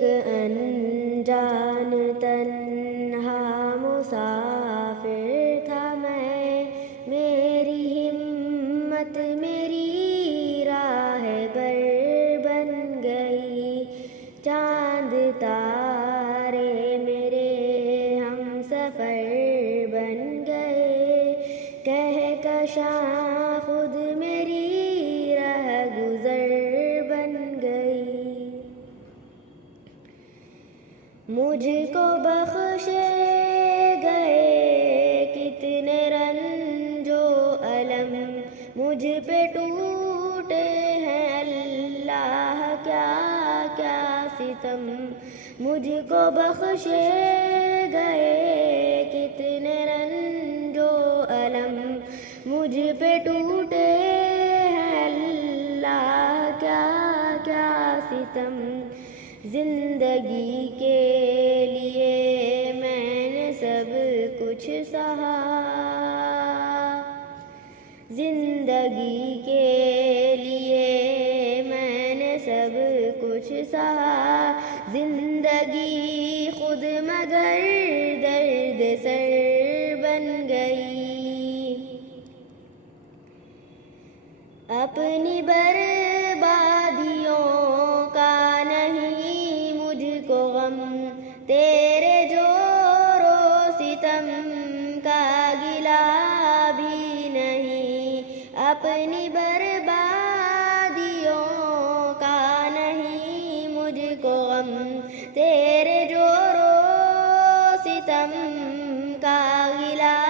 ایک انجان تنہا مسافر تھا میں، میری ہمت میری راہ بر بن گئی، چاند تارے میرے ہم سفر بن گئے، کہکشاں خود میری راہ گزر بن گئی، مجھ کو بخشے گئے کتنے رنج و الم، مجھ پہ ٹوٹے ہیں اللہ کیا کیا ستم، مجھ کو بخشے گئے کتنے رنج و الم، مجھ پہ ٹوٹے ہیں اللہ کیا کیا ستم، زندگی کے لیے میں نے سب کچھ سہا، زندگی کے لیے میں نے سب کچھ سہا، زندگی خود مگر درد سر بن گئی، اپنی بربادیوں کا نہیں مجھ کو غم، تیرے جور و ستم کا گلہ بھی نہیں، اپنی بربادیوں کا نہیں مجھ کو غم، تیرے جور و ستم کا گلہ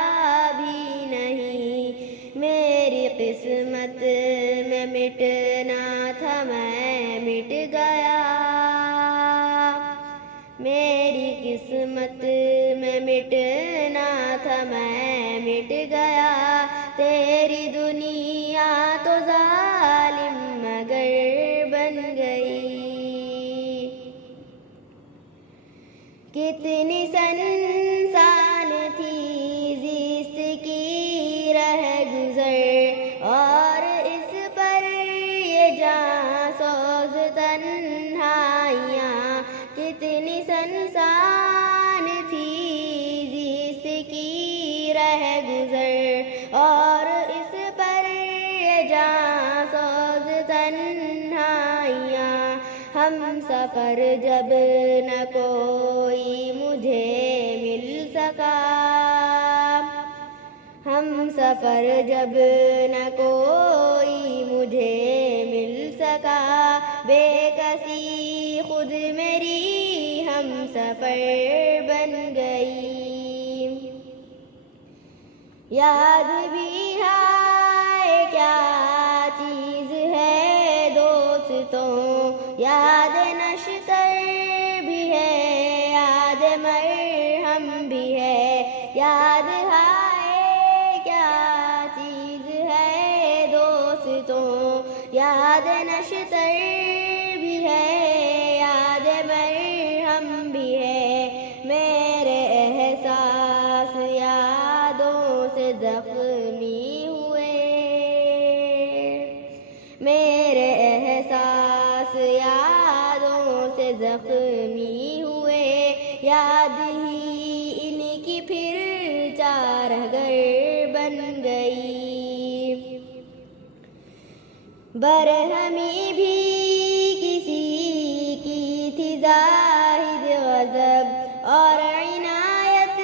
بھی نہیں، میری قسمت میں مٹنا تھا میں مٹ گیا، میری قسمت میں مٹنا تھا میں مٹ گیا، تیری دنیا تو ظالم مگر بن گئی، کتنی سنسان تھی زیست کی رہ گزر، اور اس پر یہ جاں سوز تنہائیاں، کتنی سنسان تھی زیست کی رہ گزر، اور اس پر یہ جاں سوز تنہائیاں، ہم سفر جب نہ کوئی مجھے مل سکا، ہم سفر جب نہ کوئی مجھے مل سکا، بے کسی خود میری ہم سفر بن گئی، یاد بھی ہے کیا چیز ہے دوستوں، یاد نشتر بھی ہے، یاد مرہم بھی ہے، یاد ہے کیا چیز ہے دوستوں، یاد نشتر بھی ہے، یاد مرہم بھی ہے، میرے احساس یادوں سے زخمی ہوئے، میرے احساس یادوں سے زخمی ہوئے، یاد ہی ان کی پھر چارہ گر بن گئی، برہمی بھی کسی کی تھی زاہد غضب، اور عنایت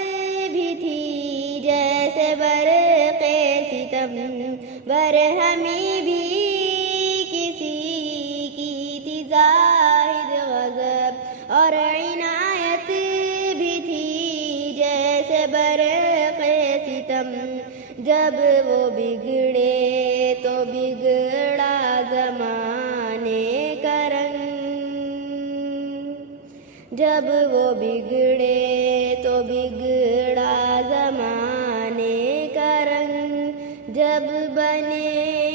بھی تھی جیسے برق ستم، برہمی بھی کسی کی تھی زاہد غضب، اور عنایت بھی تھی جیسے برق ستم، جب وہ بگڑے تو بگڑا زمانے کا رنگ، جب وہ بگڑے تو بگڑا زمانے کا رنگ، جب بنے